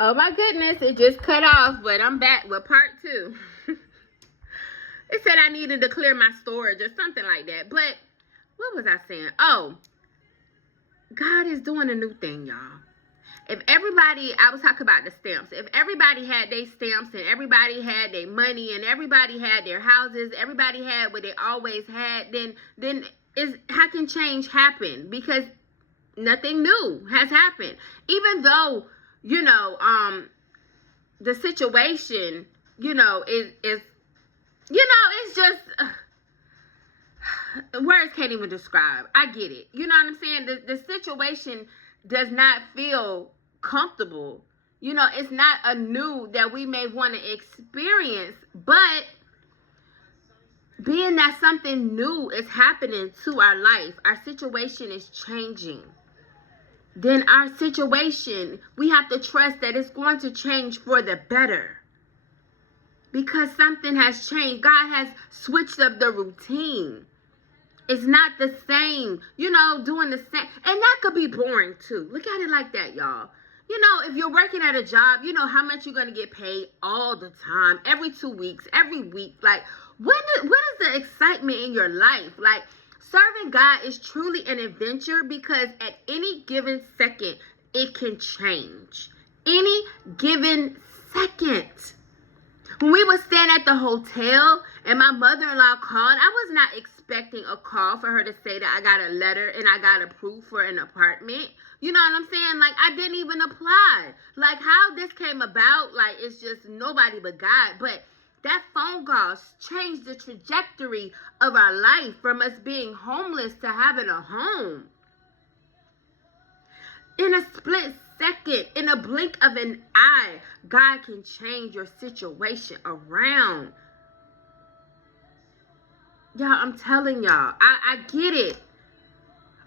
Oh my goodness, it just cut off, but I'm back with part two. It said I needed to clear my storage or something like that. But what was I saying? Oh, God is doing a new thing, y'all. If everybody, I was talking about the stamps. If everybody had their stamps and everybody had their money and everybody had their houses, everybody had what they always had, then how can change happen? Because nothing new has happened. Even though, the situation, is it's just words can't even describe. I get it. You know what I'm saying? The situation does not feel comfortable. It's not a new that we may want to experience, but being that something new is happening to our life, our situation is changing. Then our situation, we have to trust that it's going to change for the better. Because something has changed. God has switched up the routine. It's not the same, doing the same. And that could be boring too. Look at it like that, y'all. If you're working at a job, you know how much you're going to get paid all the time, every 2 weeks, every week. Like, what is the excitement in your life? Like, serving God is truly an adventure because at any given second, it can change. Any given second. When we were staying at the hotel and my mother-in-law called, I was not expecting a call for her to say that I got a letter and I got approved for an apartment. You know what I'm saying? Like, I didn't even apply. Like, how this came about, like, it's just nobody but God. But that phone call changed the trajectory of our life from us being homeless to having a home. In a split second, in a blink of an eye, God can change your situation around. Y'all, I'm telling y'all, I get it.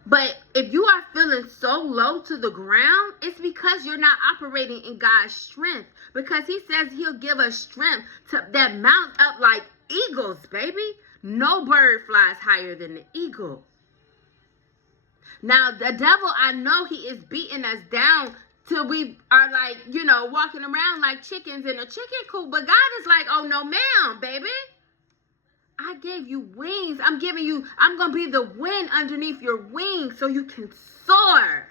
But if you are feeling so low to the ground, it's because you're not operating in God's strength. Because he says he'll give us strength that mount up like eagles, baby. No bird flies higher than the eagle. Now, the devil, I know he is beating us down till we are like, walking around like chickens in a chicken coop. But God is like, oh, no, ma'am, baby. I gave you wings. I'm going to be the wind underneath your wings so you can soar.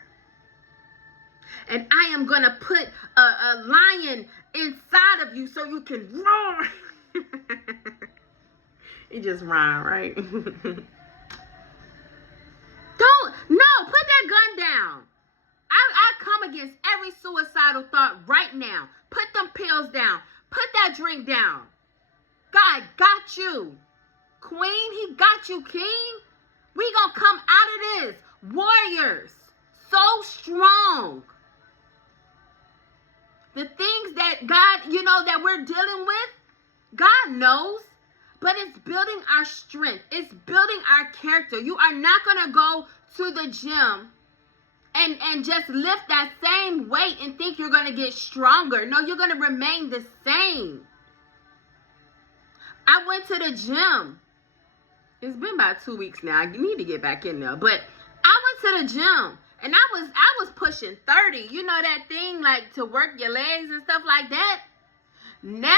And I am going to put a lion inside of you so you can roar. It just rhymed, right? Put that gun down. I come against every suicidal thought right now. Put them pills down. Put that drink down. God got you. Queen, he got you, king. We gonna come out of this warriors, so strong. The things that God, that we're dealing with, God knows, but it's building our strength. It's building our character. You are not gonna go to the gym and just lift that same weight and think you're gonna get stronger. No, you're gonna remain the same. I went to the gym. It's been about 2 weeks now. I need to get back in there. But I went to the gym and I was pushing 30. You know that thing like to work your legs and stuff like that? Now,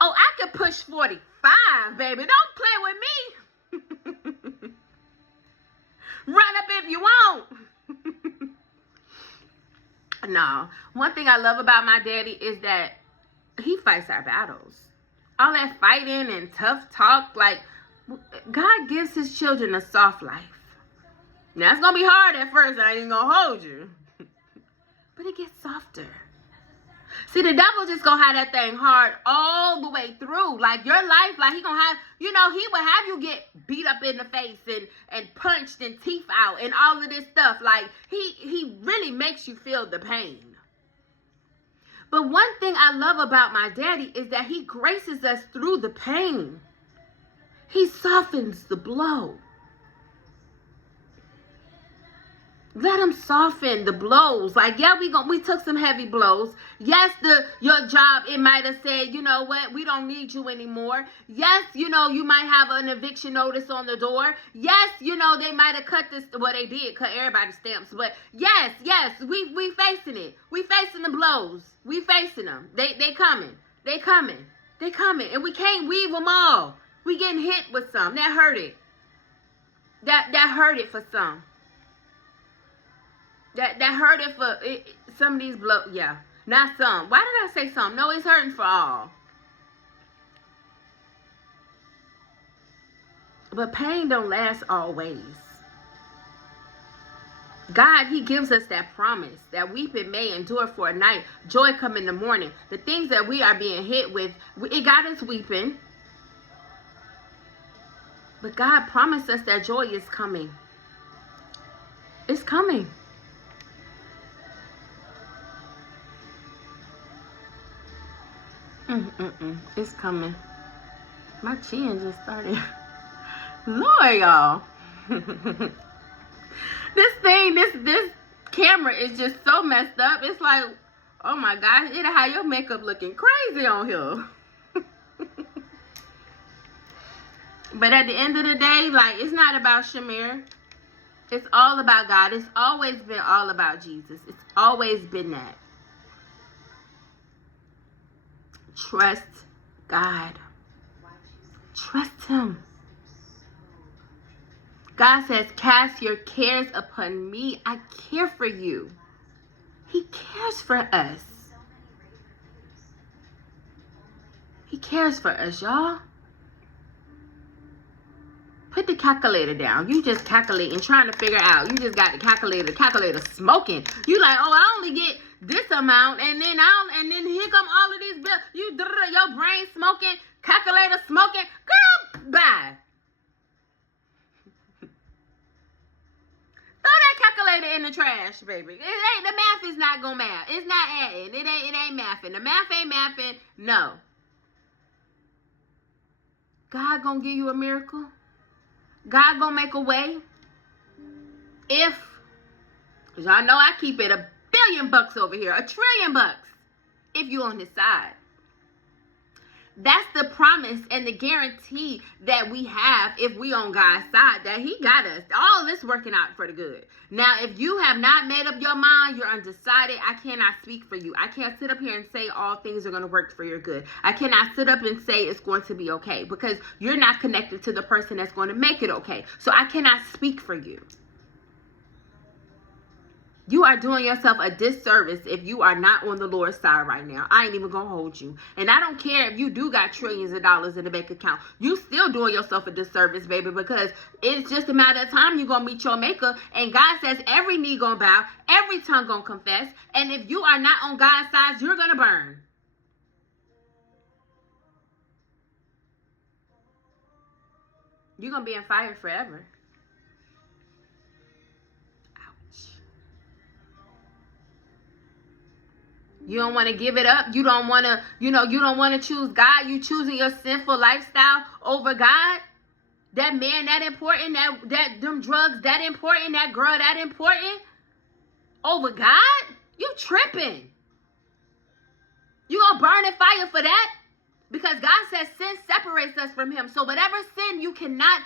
I could push 45, baby. Don't play with me. Run up if you want. No. One thing I love about my daddy is that he fights our battles. All that fighting and tough talk, like, God gives his children a soft life. Now, it's going to be hard at first. I ain't going to hold you. But it gets softer. See, the devil just going to have that thing hard all the way through. Like, your life, like, he going to have, he will have you get beat up in the face and punched and teeth out and all of this stuff. Like, he really makes you feel the pain. But one thing I love about my daddy is that he graces us through the pain. He softens the blow. Let him soften the blows. Like, yeah, we took some heavy blows. Yes, your job, it might have said, you know what, we don't need you anymore. Yes, you know, you might have an eviction notice on the door. Yes, you know, they might have cut this, well, they did cut everybody's stamps. But yes, we facing it. We facing the blows. We facing them. They coming. They coming. They coming. And we can't weave them all. We getting hit with some. That hurt it. That hurt it for some. That hurt it for some of these blows. Yeah, not some. Why did I say some? No, it's hurting for all. But pain don't last always. God, he gives us that promise that weeping may endure for a night, joy come in the morning. The things that we are being hit with, it got us weeping. But God promised us that joy is coming. It's coming. It's coming. My chin just started. Lord, y'all. This camera is just so messed up. It's like, oh my gosh, it'll have your makeup looking crazy on here. But at the end of the day, like, it's not about Shamir. It's all about God. It's always been all about Jesus. It's always been that. Trust God. Trust him. God says, cast your cares upon me. I care for you. He cares for us. He cares for us, y'all. Put the calculator down. You just calculating, trying to figure out. You just got the calculator smoking. You like, oh, I only get this amount, and then here come all of these bills. Your brain smoking, calculator smoking. Girl, bye. Throw that calculator in the trash, baby. It ain't, the math is not gonna math. It's not adding. It ain't mathing. The math ain't mathing. No. God gonna give you a miracle. God gonna make a way. If, cause y'all know I keep it $1 billion over here, $1 trillion. If you on his side. That's the promise and the guarantee that we have if we on God's side, that he got us. All this working out for the good. Now, if you have not made up your mind, you're undecided, I cannot speak for you. I can't sit up here and say all things are going to work for your good. I cannot sit up and say it's going to be okay, because you're not connected to the person that's going to make it okay. So I cannot speak for you. You are doing yourself a disservice if you are not on the Lord's side right now. I ain't even gonna hold you. And I don't care if you do got trillions of dollars in the bank account. You still doing yourself a disservice, baby, because it's just a matter of time you're gonna meet your maker. And God says every knee gonna bow, every tongue gonna confess. And if you are not on God's side, you're gonna burn. You're gonna be in fire forever. You don't want to give it up. You don't want to, you don't want to choose God. You choosing your sinful lifestyle over God. That man that important, that them drugs that important, that girl that important over God? You tripping. You gonna burn in fire for that? Because God says sin separates us from him. So whatever sin you cannot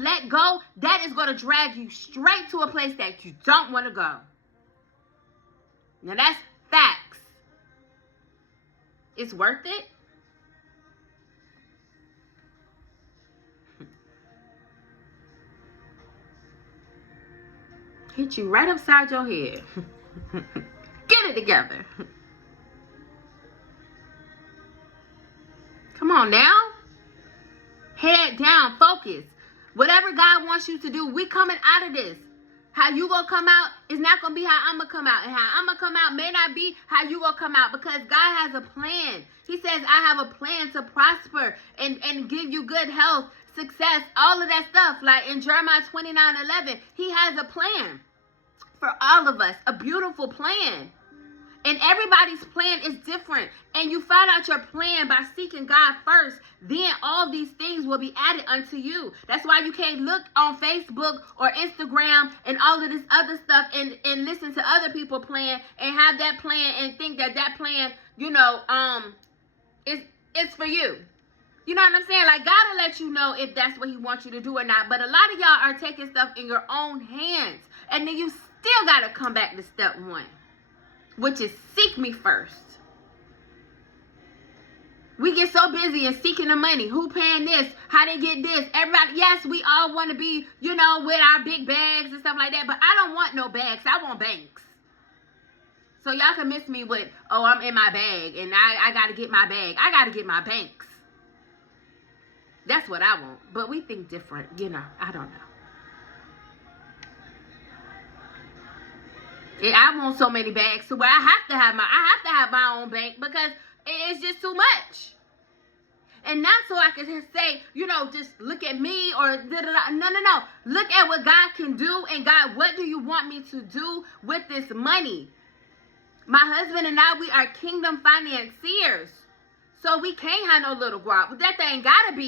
let go, that is going to drag you straight to a place that you don't want to go. Now that's facts. It's worth it. Hit you right upside your head. Get it together. Come on now. Head down, focus. Whatever God wants you to do, we coming out of this. How you gonna come out is not gonna be how I'm gonna come out. And how I'm gonna come out may not be how you gonna come out, because God has a plan. He says, I have a plan to prosper and give you good health, success, all of that stuff. Like in Jeremiah 29:11, he has a plan for all of us, a beautiful plan. And everybody's plan is different. And you find out your plan by seeking God first. Then all these things will be added unto you. That's why you can't look on Facebook or Instagram and all of this other stuff and listen to other people plan and have that plan and think that that plan, is for you. You know what I'm saying? Like, God will let you know if that's what he wants you to do or not. But a lot of y'all are taking stuff in your own hands. And then you still got to come back to step one, which is seek me first. We get so busy in seeking the money. Who paying this? How they get this? Everybody, yes, we all want to be, with our big bags and stuff like that. But I don't want no bags. I want banks. So y'all can miss me with, I'm in my bag and I got to get my bag. I got to get my banks. That's what I want. But we think different. I don't know. I want so many bags to where I have to have my own bank because it's just too much. And not so I can just say, just look at me or da-da-da. No. Look at what God can do, and God, what do you want me to do with this money? My husband and I, we are kingdom financiers. So we can't have no little guap. That thing gotta be